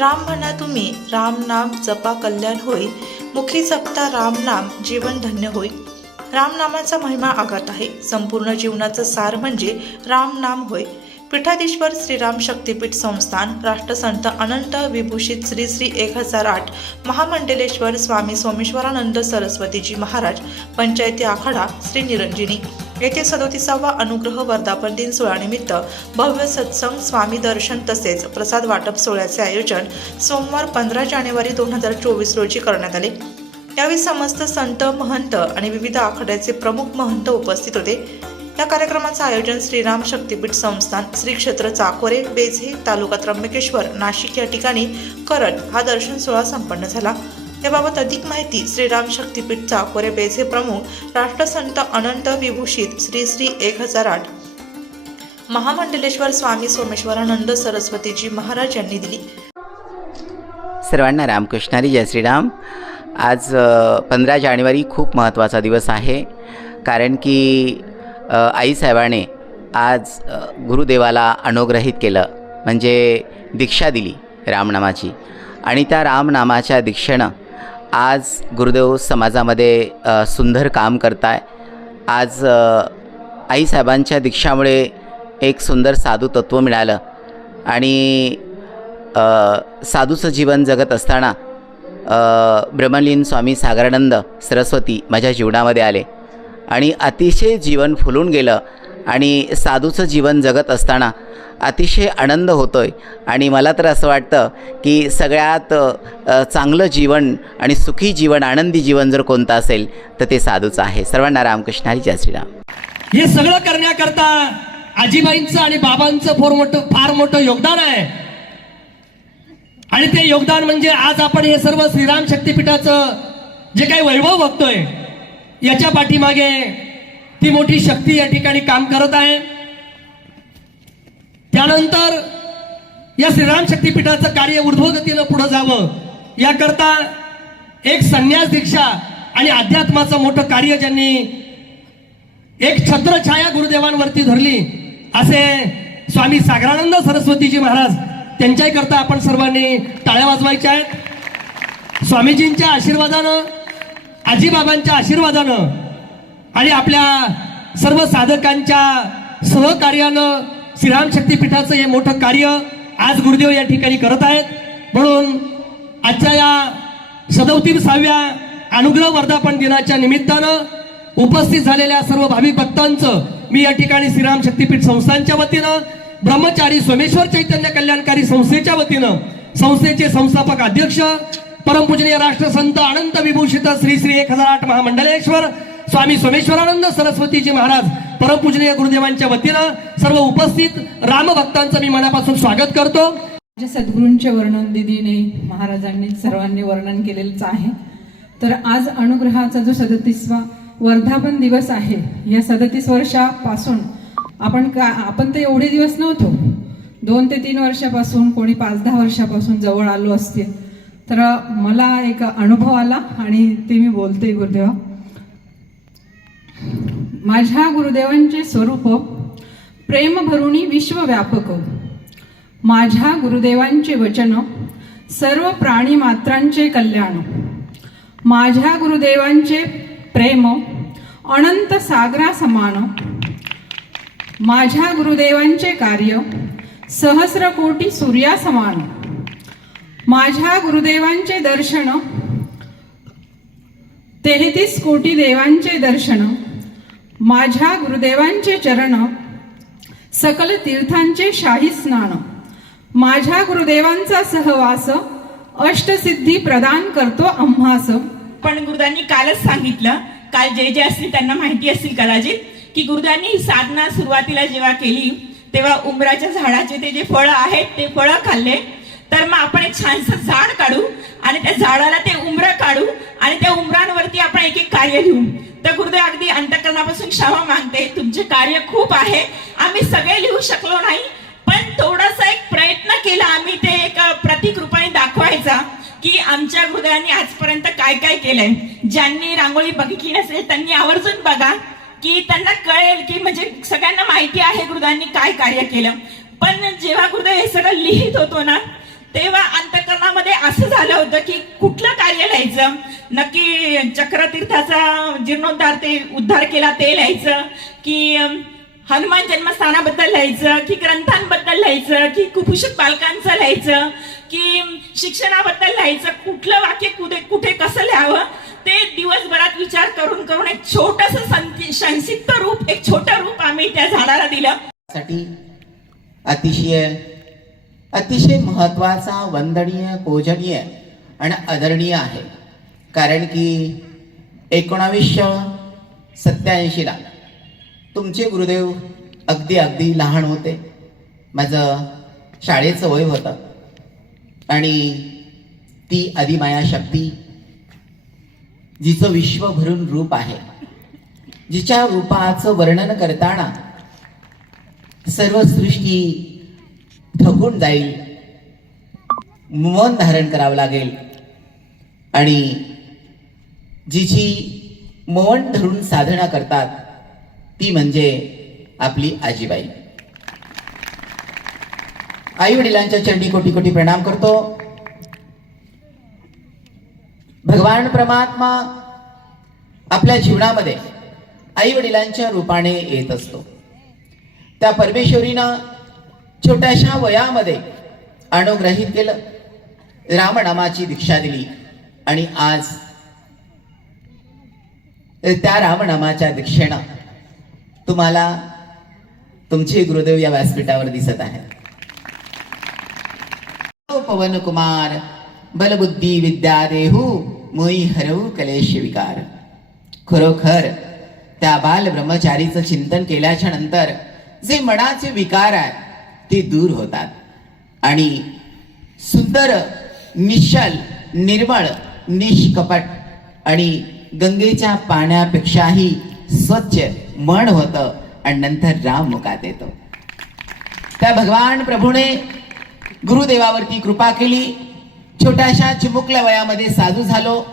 राम म्हणा तुम्ही राम नाम जपा कल्याण होई मुखी जपता राम नाम जीवन धन्य होई राम नामाचा महिमा आघात आहे. संपूर्ण जीवनाचं सार म्हणजे राम नाम होय. पीठाधीश्वर श्रीराम शक्तीपीठ संस्थान राष्ट्रसंत अनंत विभूषित श्री श्री एक हजार आठ महामंडलेश्वर स्वामी सोमेश्वरानंद सरस्वतीजी महाराज पंचायती आखाडा श्री निरंजिनी. येथे सदोतीसावा अनुग्रह वर्धापन दिन सोहळ्यानिमित्त भव्य सत्संग स्वामी दर्शन तसेच प्रसाद वाटप सोहळ्याचे आयोजन सोमवार पंधरा जानेवारी दोन हजार चोवीस रोजी करण्यात आले. यावेळी समस्त संत महंत आणि विविध आखाड्याचे प्रमुख महंत उपस्थित होते. या कार्यक्रमाचं आयोजन श्रीराम शक्तीपीठ संस्थान श्री क्षेत्र चाकोरे बेझे तालुका त्र्यंबकेश्वर नाशिक या ठिकाणी करत हा दर्शन सोहळा संपन्न झाला. याबाबत अधिक माहिती श्रीराम शक्तीपीठ चाकोरे बेझे प्रमुख राष्ट्रसंत अनंत विभूषित श्री श्री एक हजार आठ. महामंडलेश्वर स्वामी सोमेश्वरानंद सरस्वतीजी महाराज यांनी दिली. सर्वांना रामकृष्णारी जय श्रीराम. आज पंधरा जानेवारी खूप महत्त्वाचा दिवस आहे. कारण की आईसाहेबाने आज गुरुदेवाला अनुग्रहित केलं. म्हणजे दीक्षा दिली रामनामाची. आणि त्या रामनामाच्या दीक्षेनं आज गुरुदेव समाजामध्ये सुंदर काम करताय. आज आईसाहेबांच्या दीक्षामुळे एक सुंदर साधू तत्त्व मिळालं. आणि साधूचं जीवन जगत असताना ब्रह्मलीन स्वामी सागरानंद सरस्वती माझ्या जीवनामध्ये आले. आणि अतिशय जीवन फुलून गेलं. आणि साधूचं जीवन जगत असताना अतिशय आनंद होतो आहे आणि मला तर असं वाटतं की सगळ्यात चांगलं जीवन आणि सुखी जीवन आनंदी जीवन जर कोणतं असेल तर ते साधूचं आहे. सर्वांना रामकृष्ण हरी जय श्रीराम. हे सगळं करण्याकरता आजीबाईंचं आणि बाबांचं फार मोठं फार मोठं योगदान आहे. आणि ते योगदान म्हणजे आज आपण हे सर्व श्रीराम शक्तीपीठाचं जे काही वैभव बघतोय याच्या पाठीमागे ती मोठी शक्ती या ठिकाणी काम करत आहे. त्यानंतर या श्रीराम शक्तीपीठाचं कार्य ऊर्ध्वगतीनं पुढे जावं. याकरता एक संन्यास दीक्षा आणि अध्यात्माचं मोठं कार्य ज्यांनी एक छत्रछाया गुरुदेवांवरती धरली असे स्वामी सागरानंद सरस्वतीजी महाराज त्यांच्याही करता आपण सर्वांनी टाळ्या वाजवायच्या आहेत. स्वामीजींच्या आशीर्वादानं आजीबाबांच्या आशीर्वादानं आणि आपल्या सर्व साधकांच्या सहकार्यानं श्रीराम शक्तीपीठाचं हे मोठं कार्य आज गुरुदेव या ठिकाणी करत आहेत. म्हणून आजच्या या सदोतीसाव्या अनुग्रह वर्धापन दिनाच्या निमित्तानं उपस्थित झालेल्या सर्व भाविक भक्तांचं मी या ठिकाणी श्रीराम शक्तीपीठ संस्थांच्या वतीनं ब्रह्मचारी सोमेश्वर चैतन्य कल्याणकारी संस्थेच्या वतीनं संस्थेचे संस्थापक अध्यक्ष परमपूजनीय राष्ट्रसंत अनंत विभूषित श्री श्री एक हजार आठ महामंडलेश्वर स्वामी सोमेश्वरानंद सरस्वतीजी महाराज परमपूजनीय गुरुदेवांच्या वतीनं सर्व उपस्थित रामभक्तांचं मी मनापासून स्वागत करतो. सद्गुरूंचे वर्णन दिदीने महाराजांनी सर्वांनी वर्णन केलेलंच आहे. तर आज अनुग्रहाचा जो सदतीसवा वर्धापन दिवस आहे या सदतीस वर्षापासून आपण का आपण तर एवढे दिवस नव्हतो. दोन ते तीन वर्षापासून कोणी पाच दहा वर्षापासून जवळ आलो असते तर मला एक अनुभव आला आणि ते मी बोलते गुरुदेवा. माझ्या गुरुदेवांचे स्वरूप प्रेम भरुणी विश्वव्यापक. माझ्या गुरुदेवांचे वचन सर्व प्राणी मात्रांचे कल्याण. माझ्या गुरुदेवांचे प्रेम अनंत सागरा समान. माझ्या गुरुदेवांचे कार्य सहस्र कोटी सूर्या समान. माझ्या गुरुदेवांचे दर्शन तेहतीस कोटी देवांचे दर्शन माझ्या गुरुदेवांचे चरण सकल तीर्थांचे शाही स्नान माझ्या गुरुदेवांचा सहवास अष्टसिद्धी प्रदान करतो आम्हास. पण गुरुदांनी कालच सांगितलं काल जे जे असतील त्यांना माहिती असतील कदाचित की गुरुदांनी साधना सुरुवातीला जेव्हा केली तेव्हा उंबराच्या झाडाचे ते जे फळं आहेत ते फळं खाल्ले. तर मग आपण एक छानसं झाड काढू आणि त्या झाडाला ते त्या उमरांवरती आपण एक एक कार्य लिहू. तर गुरुदेव अगदी अंतकरणापासून क्षमा मागते. तुमचे कार्य खूप आहे. आम्ही सगळे लिहू शकलो नाही पण थोडासा एक प्रयत्न केला. आम्ही ते एक प्रतीक रूपाने दाखवायचा की आमच्या हृदयाने आजपर्यंत काय काय केलंय. ज्यांनी रांगोळी बघितली नसेल त्यांनी आवर्जून बघा की त्यांना कळेल की म्हणजे सगळ्यांना माहिती आहे हृदयांनी काय कार्य केलं. पण जेव्हा हृदय हे सगळं लिहित होतो ना तेव्हा अंतकरणामध्ये असं झालं होतं की कुठलं कार्य लिहायचं? नक्की चक्रतीर्थाचा जीर्णोद्धार ते उद्धार केला ते लिहायचं की हनुमान जन्मस्थानाबद्दल लिहायचं की ग्रंथांबद्दल लिहायचं की कुपोषित बालकांचं लिहायचं की शिक्षणाबद्दल लिहायचं कुठलं वाक्य कुठे कुठे कसं लिहावं? ते दिवसभरात विचार करून करून एक छोटस संक्षिप्त रूप एक छोटं रूप आम्ही त्या झाडाला दिलं. साठी अतिशय अतिशय महत्त्वाचा वंदनीय पूजनीय आणि आदरणीय आहे. कारण की एकोणावीसशे सत्याऐंशीला तुमचे गुरुदेव अगदी अगदी लहान होते. माझं शाळेचं वय होतं. आणि ती आदिमाया शक्ती जिचं विश्वभरून रूप आहे. जिच्या रूपाचं वर्णन करताना सर्व सृष्टी थकून जाईल. मन धारण करावं लागेल. आणि जिची मौन धरून साधना करतात ती म्हणजे आपली आजीबाई. आई वडिलांच्या चरणी कोटी कोटी प्रणाम करतो. भगवान परमात्मा आपल्या जीवनामध्ये आई वडिलांच्या रूपाने येत असतो. त्या परमेश्वरीनं छोट्याशा वयामध्ये अनुग्रहित केलं. रामनामाची दीक्षा दिली. आणि आज त्या रामनामाच्या दीक्षेनं तुम्हाला तुमचे गुरुदेव या व्यासपीठावर दिसत आहेत हो पवन कुमार बलबुद्धी विद्या देहू मुई हरवू कलेश विकार. खरोखर त्या बाल ब्रह्मचारीचं चिंतन केल्याच्यानंतर जे मनाचे विकार आहेत ते दूर होतात. आणि सुंदर निश्चल निर्मळ निष्कपट आणि गंगेच्या पाण्यापेक्षाही स्वच्छ मन होतं आणि नंतर राम मुखात येतो. त्या भगवान प्रभूने गुरुदेवावरती कृपा केली. छोट्याशा चिमुकल्या वयामध्ये साधू झालो.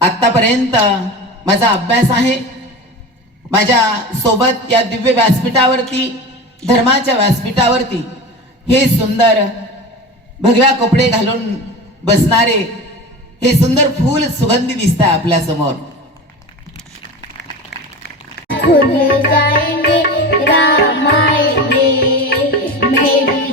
आतापर्यंत माझा अभ्यास आहे. माझ्या सोबत या दिव्य व्यासपीठावरती धर्माच्या व्यासपीठावरती हे सुंदर भगव्या कपडे घालून बसणारे हे सुंदर फूल सुगंधी दिसत आहे आपल्यासमोर. रामायणे मेरी